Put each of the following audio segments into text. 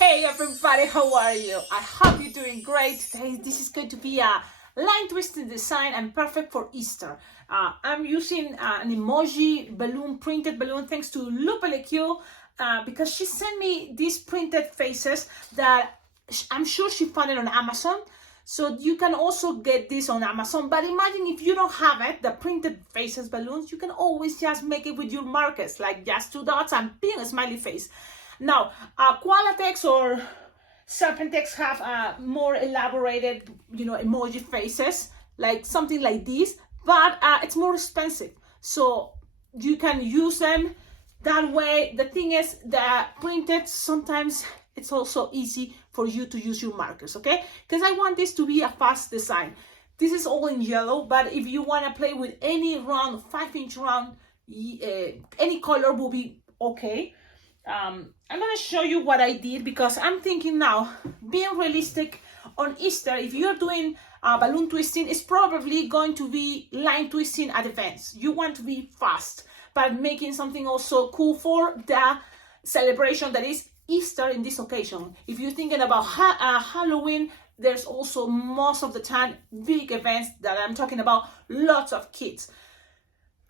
Hey everybody, how are you? I hope you're doing great. Today this is going to be a line twisted design and perfect for Easter. I'm using an emoji balloon, printed balloon, thanks to Lupe because she sent me these printed faces that I'm sure she found it on Amazon. So you can also get this on Amazon, but imagine if you don't have it, the printed faces balloons, you can always just make it with your markers, like just 2 dots and ping a smiley face. Now, Qualatex or Serpentex have more elaborated, emoji faces, like something like this, but it's more expensive. So you can use them that way. The thing is that printed, sometimes it's also easy for you to use your markers, okay? Because I want this to be a fast design. This is all in yellow, but if you want to play with any round, 5-inch round, any color will be okay. I'm going to show you what I did, because I'm thinking now, being realistic on Easter, if you're doing balloon twisting, it's probably going to be line twisting at events. You want to be fast, but making something also cool for the celebration that is Easter in this occasion. If you're thinking about Halloween, there's also most of the time big events that I'm talking about, lots of kids.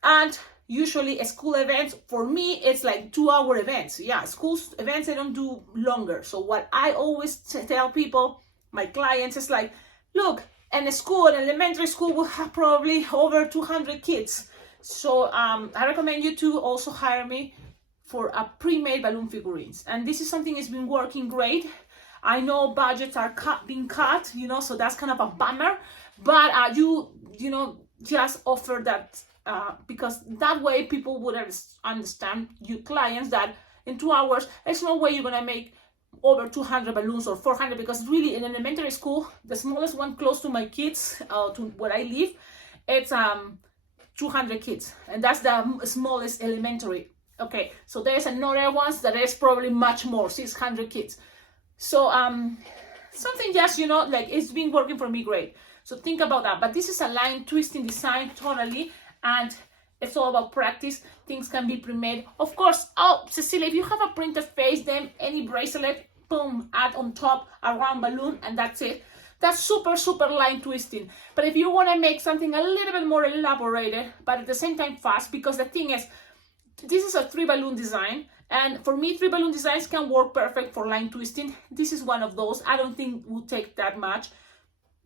And usually a school event, for me, it's like 2-hour events. Yeah, school events, they don't do longer. So what I always tell people, my clients, is like, look, in a school, an elementary school will have probably over 200 kids. So I recommend you to also hire me for a pre-made balloon figurines. And this is something that's been working great. I know budgets are being cut, so that's kind of a bummer. But you just offer that because that way people would understand, you clients, that in 2 hours, there's no way you're gonna make over 200 balloons or 400, because really in elementary school, the smallest one close to my kids, to where I live, it's 200 kids, and that's the smallest elementary. Okay, so there's another ones that is probably much more, 600 kids. So something just, like, it's been working for me great. So think about that. But this is a line twisting design totally, and it's all about practice. Things can be pre-made. Of course, Cecilia, if you have a printed face, then any bracelet, boom, add on top a round balloon, and that's it. That's super, super line twisting. But if you want to make something a little bit more elaborated, but at the same time fast, because the thing is, this is a 3-balloon design, and for me, 3-balloon designs can work perfect for line twisting. This is one of those. I don't think it will take that much,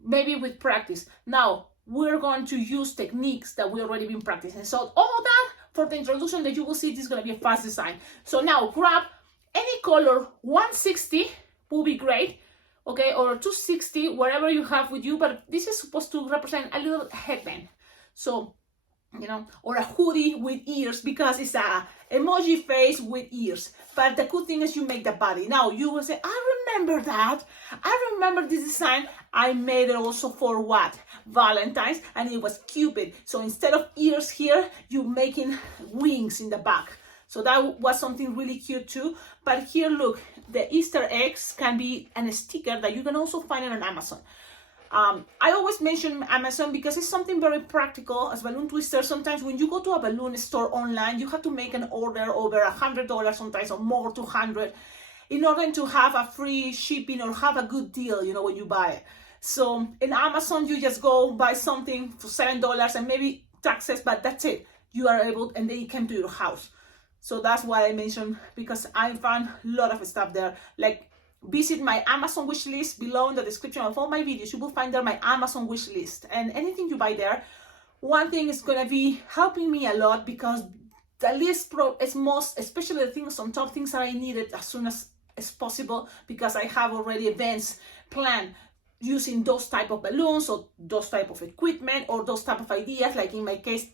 maybe with practice. Now, we're going to use techniques that we already been practicing. So all of that for the introduction, that you will see, this is going to be a fast design. So now grab any color, 160 will be great, okay, or 260, whatever you have with you, but this is supposed to represent a little headband. So, or a hoodie with ears, because it's a emoji face with ears. But the cool thing is you make the body. Now you will say, I remember that. I remember this design. I made it also for what? Valentine's, and it was Cupid. So instead of ears here, you're making wings in the back. So that was something really cute too. But here, look, the Easter eggs can be a sticker that you can also find it on Amazon. I always mention Amazon because it's something very practical as balloon twister. Sometimes when you go to a balloon store online, you have to make an order over $100 sometimes, or more, 200, in order to have a free shipping or have a good deal, when you buy it. So in Amazon, you just go buy something for $7 and maybe taxes, but that's it. You are able, and they came to your house. So that's why I mentioned, because I found a lot of stuff there. Like, visit my Amazon wish list below in the description of all my videos. You will find there my Amazon wish list, and anything you buy there, one thing is going to be helping me a lot, because the list is most, especially the things on top, things that I needed as soon as possible, because I have already events planned using those type of balloons, or those type of equipment, or those type of ideas, like in my case,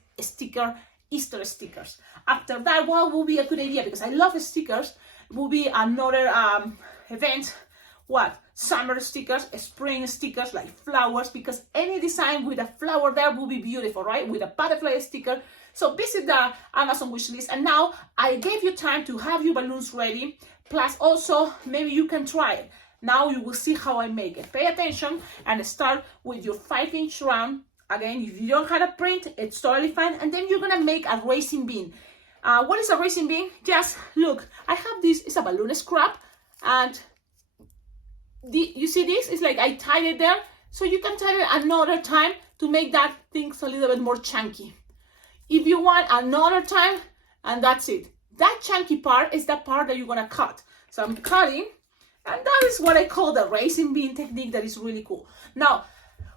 Easter stickers. After that, what will be a good idea, because I love stickers, will be another event, summer stickers, spring stickers, like flowers, because any design with a flower there will be beautiful, right? With a butterfly sticker. So visit the Amazon wishlist. And now I gave you time to have your balloons ready, plus also maybe you can try it. Now you will see how I make it. Pay attention and start with your 5-inch round. Again, if you don't have a print, it's totally fine. And then you're gonna make a racing bean. What is a racing bean? Just look, I have this, it's a balloon scrap, and you see this? It's like I tied it there. So you can tie it another time to make that things a little bit more chunky. If you want another time, and that's it. That chunky part is the part that you're gonna cut. So I'm cutting, and that is what I call the raisin bean technique. That is really cool. Now,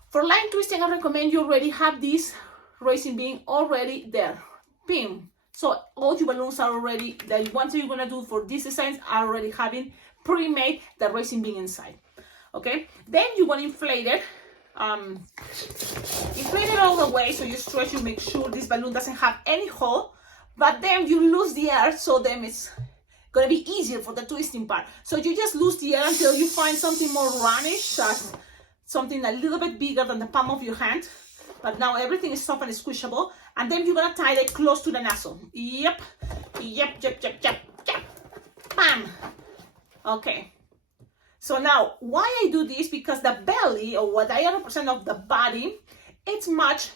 for line twisting, I recommend you already have this raisin bean already there. Bim. So all your balloons are already, the ones that you're gonna do for these designs are already having pre-made the raisin bean inside. Okay, then you want to inflate it. Inflate it all the way, so you stretch, you make sure this balloon doesn't have any hole, but then you lose the air, so then it's gonna be easier for the twisting part. So you just lose the air until you find something more roundish, something a little bit bigger than the palm of your hand, but now everything is soft and squishable, and then you're gonna tie it close to the nozzle. Yep, bam. Okay. So now, why I do this? Because the belly, or what I represent of the body, it's much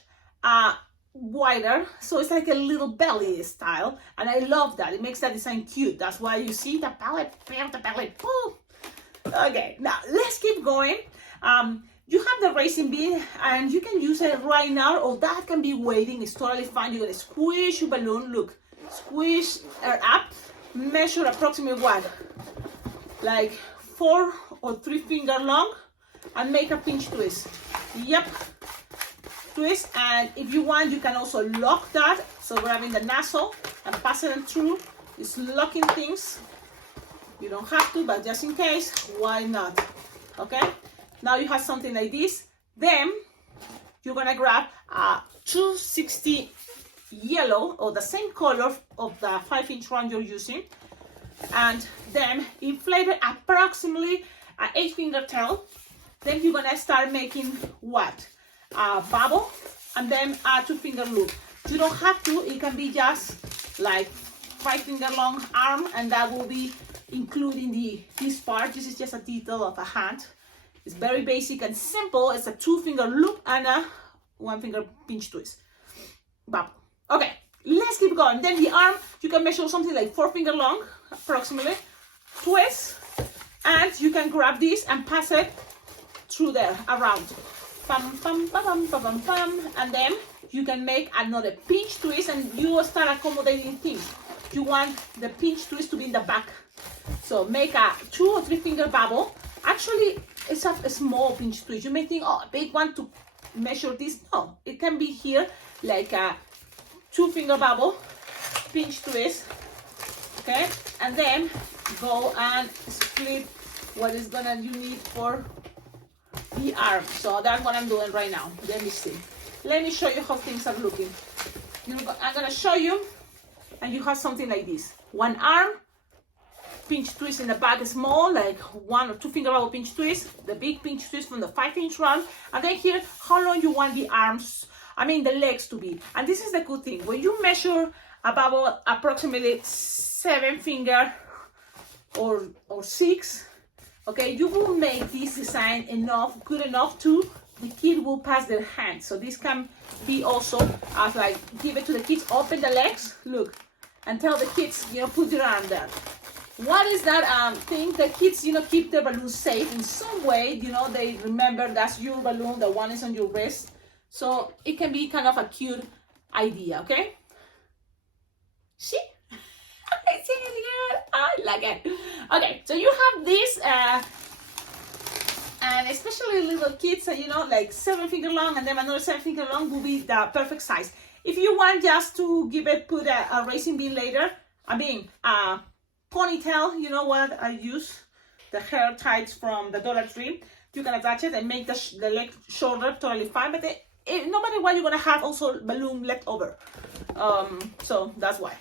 wider. So it's like a little belly style. And I love that. It makes that design cute. That's why you see the palette. Ooh. Okay, now let's keep going. You have the raisin bean, and you can use it right now, or that can be waiting. It's totally fine. You're going to squish your balloon. Look, squish it up. Measure approximately what? Like 4 or 3 finger long, and make a pinch twist. Yep, twist. And if you want, you can also lock that. So grabbing the nozzle and passing it through. It's locking things. You don't have to, but just in case, why not? Okay, now you have something like this. Then you're gonna grab a 260 yellow, or the same color of the 5-inch round you're using, and then inflate it approximately an 8-finger tail. Then you're gonna start making what? A bubble, and then a 2-finger loop. You don't have to, it can be just like 5-finger long arm, and that will be including this part. This is just a detail of a hand. It's very basic and simple. It's a 2-finger loop and a 1-finger pinch twist. Bubble. Okay, let's keep going. Then the arm, you can measure something like 4-finger long, approximately. Twist, and you can grab this and pass it through there, around. Pam, pam, pam, pam, pam, pam. And then you can make another pinch twist, and you will start accommodating things. You want the pinch twist to be in the back. So make a 2 or 3-finger bubble. Actually, it's a small pinch twist. You may think, oh, a big one to measure this. No, it can be here, like a 2-finger bubble, pinch twist, okay, and then go and split what is you need for the arm. So that's what I'm doing right now. Let me see. Let me show you how things are looking. I'm gonna show you, and you have something like this. One arm, pinch twist in the back, small, like 1 or 2-finger bubble pinch twist, the big pinch twist from the 5-inch round, and then here, how long you want the arms, the legs to be. And this is the good thing. When you measure a bubble approximately 7-finger or 6, okay, you will make this design good enough to the kid will pass their hand. So this can be also as like, give it to the kids, open the legs, look, and tell the kids, put your arm there. What is that thing? The kids, keep their balloon safe in some way. They remember that's your balloon, the one is on your wrist. So it can be kind of a cute idea, okay? See? I see it here. I like it. Okay, so you have this, and especially little kids, like 7-finger long, and then another 7-finger long will be the perfect size. If you want just to put a raisin bean later, ponytail, you know what I use? The hair ties from the Dollar Tree. You can attach it and make the leg shorter, totally fine. But no matter what, you're gonna have also balloon left over. So that's why.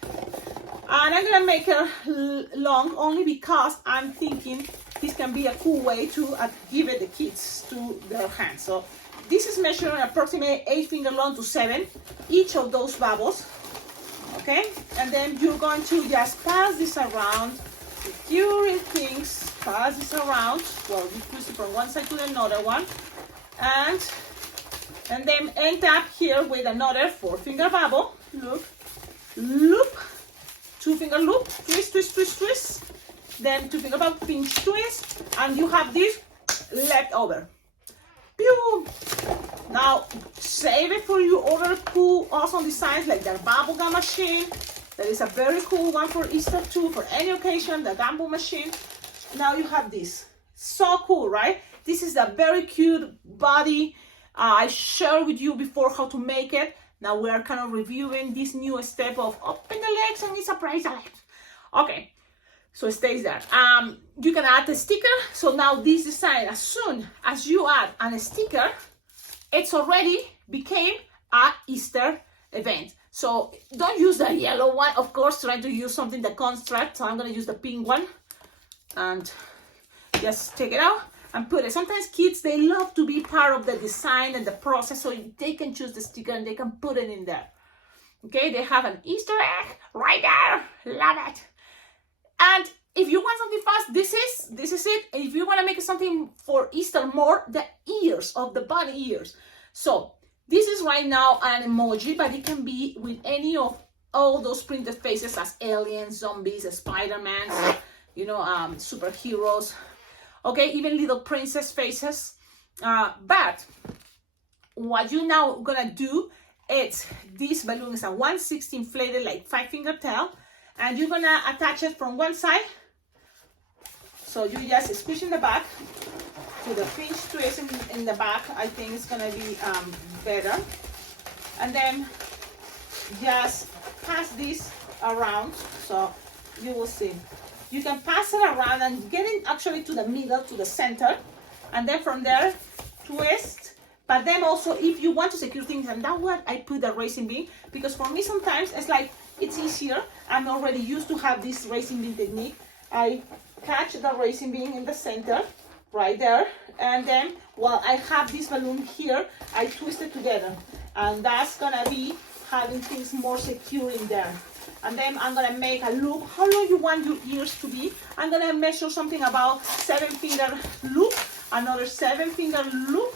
And I'm gonna make her long only because I'm thinking this can be a cool way to give it the kids to their hands. So this is measuring approximately 8-finger long to 7, each of those bubbles. Okay, and then you're going to just pass this around. During things, pass this around. Well, you twist it from one side to another one, and then end up here with another 4-finger bubble. Look, loop, 2-finger loop, twist, twist, twist, twist. Then 2-finger bubble, pinch twist, and you have this left over. Pew! Now save it for your other cool, awesome designs like the bubblegum machine. That is a very cool one for Easter too, for any occasion, the gumbo machine. Now you have this. So cool, right? This is a very cute body. I shared with you before how to make it. Now we are kind of reviewing this new step of open the legs and it's a bracelet. Okay, so it stays there. You can add a sticker. So now this design, as soon as you add a sticker, it's already became a Easter event. So don't use the yellow one, of course, try to use something that construct. So I'm gonna use the pink one and just take it out and put it. Sometimes kids, they love to be part of the design and the process, so they can choose the sticker and they can put it in there. Okay, they have an Easter egg right there, love it. And if you want something fast, this is it. If you want to make something for Easter more, the ears of the bunny ears. So this is right now an emoji, but it can be with any of all those printed faces as aliens, zombies, Spider-Man, you know, superheroes. Okay, even little princess faces. But what you now gonna do is this balloon is a 1/16 inflated like 5-finger tail, and you're gonna attach it from one side. So you just squish in the back to the pinch twist in the back. I think it's gonna be better. And then just pass this around, so you will see. You can pass it around and get it actually to the middle, to the center, and then from there twist. But then also if you want to secure things, and that's what I put the racing bean, because for me sometimes it's like it's easier. I'm already used to have this racing bean technique. I catch the racing bean in the center right there, and then while I have this balloon here, I twist it together, and that's gonna be having things more secure in there. And then I'm gonna make a loop. How long you want your ears to be? I'm gonna measure something about 7-finger loop, another 7-finger loop,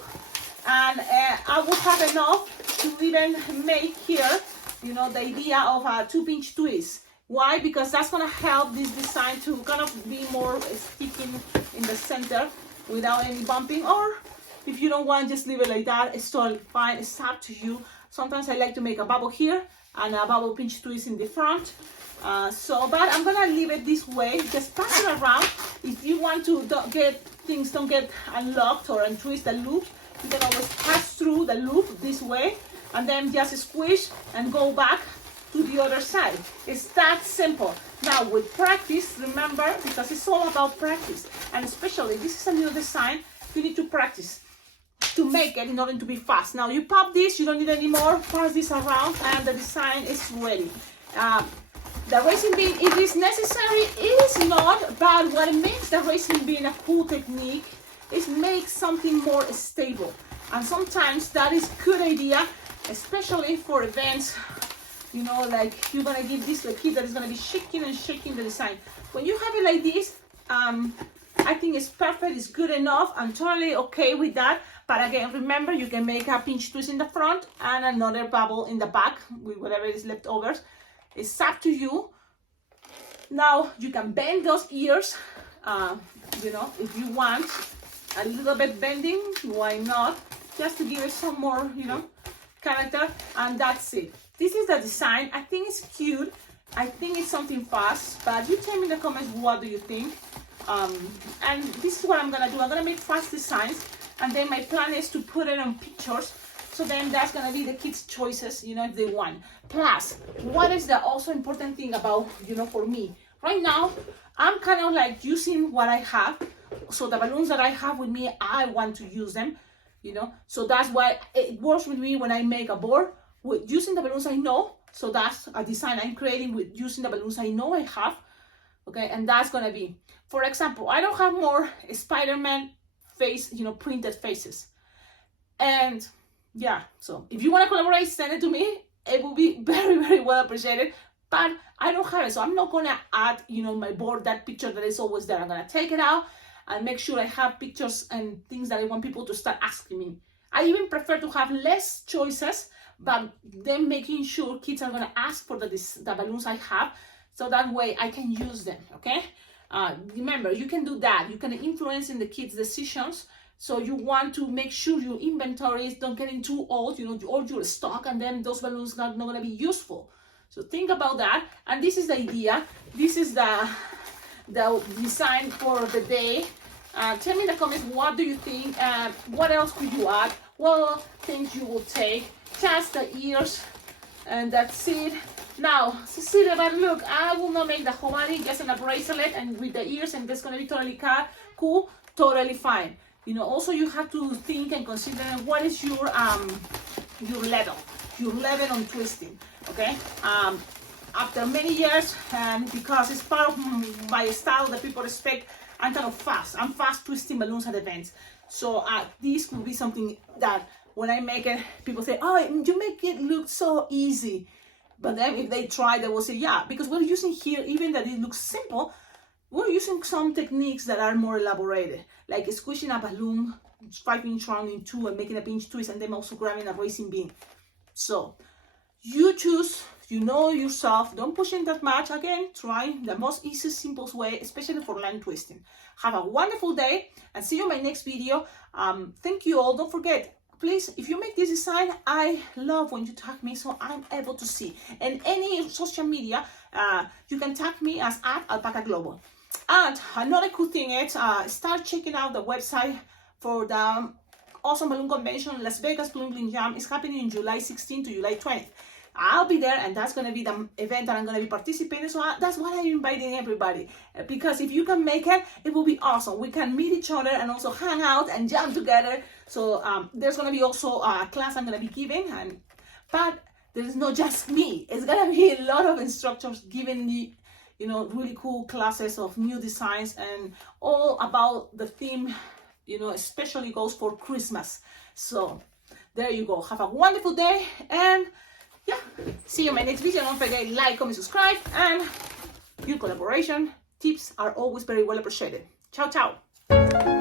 and I will have enough to even make here, you know, the idea of a 2-pinch twist. Why? Because that's gonna help this design to kind of be more sticking in the center without any bumping. Or if you don't want, just leave it like that. It's totally fine. It's up to you. Sometimes I like to make a bubble here and a bubble pinch twist in the front. But I'm gonna leave it this way. Just pass it around. If you want to don't get unlocked or untwist the loop, you can always pass through the loop this way and then just squish and go back to the other side. It's that simple. Now with practice, remember, because it's all about practice, and especially this is a new design, you need to practice to make it in order to be fast. Now you pop this, you don't need any more, pass this around and the design is ready. The racing bean, if it's necessary, it is not, but what makes the racing bean a cool technique is make something more stable. And sometimes that is a good idea, especially for events, you know, like you're gonna give this to a kid that is gonna be shaking and shaking the design. When you have it like this, I think it's perfect, it's good enough. I'm totally okay with that. But again, remember, you can make a pinch twist in the front and another bubble in the back with whatever is left over. It's up to you. Now you can bend those ears, you know, if you want a little bit bending, why not? Just to give it some more, you know, character, and that's it. This is the design. I think it's cute. I think it's something fast, but you tell me in the comments what do you think. And this is what I'm gonna do. I'm gonna make fast designs, and then my plan is to put it on pictures. So then that's gonna be the kids' choices, you know, if they want. Plus, what is the also important thing about, you know, for me right now, I'm kind of like using what I have. So the balloons that I have with me, I want to use them, you know. So that's why it works with me when I make a board with using the balloons I know. So that's a design I'm creating with using the balloons I know I have. Okay, and that's gonna be, for example, I don't have more Spider-Man face, you know, printed faces. And yeah, so if you want to collaborate, send it to me. It will be very, very well appreciated. But I don't have it, so I'm not gonna add, you know, my board, that picture that is always there. I'm gonna take it out and make sure I have pictures and things that I want people to start asking me. I even prefer to have less choices, but then making sure kids are gonna ask for the balloons I have, so that way I can use them, okay? Remember, you can do that. You can influence in the kids' decisions. So you want to make sure your inventories don't get too old, all your stock, and then those balloons not going to be useful. So think about that. And this is the idea. This is the design for the day. Tell me in the comments, what do you think? What else could you add? What things you will take? Just the ears, and that's it. Now, Cecilia, but look, I will not make the whole body, just in a bracelet and with the ears, and that's gonna be totally cool, totally fine. Also you have to think and consider what is your level on twisting, okay? After many years, and because it's part of my style that people expect, I'm kind of fast. I'm fast twisting balloons at events. So this could be something that when I make it, people say, oh, you make it look so easy. But then if they try, they will say, yeah, because we're using here, even that it looks simple, we're using some techniques that are more elaborated, like squishing a balloon 5-inch round in two and making a pinch twist, and then also grabbing a racing beam. So you choose, yourself, don't push in that much. Again, try the most easiest, simplest way, especially for line twisting. Have a wonderful day and see you in my next video. Thank you all. Don't forget, please, if you make this design, I love when you tag me so I'm able to see. And any social media, you can tag me as @Alpacaglobo. And another cool thing is, start checking out the website for the Awesome Balloon Convention. Las Vegas Balloon Bling Jam is happening in July 16th to July 20th. I'll be there, and that's going to be the event that I'm going to be participating. So that's why I'm inviting everybody, because if you can make it, it will be awesome. We can meet each other and also hang out and jam together. So there's going to be also a class I'm going to be giving, but there's not just me. It's going to be a lot of instructors giving me, really cool classes of new designs and all about the theme, especially goes for Christmas. So there you go. Have a wonderful day, and yeah, see you in my next video. Don't forget, like, comment, subscribe, and your collaboration tips are always very well appreciated. Ciao, ciao.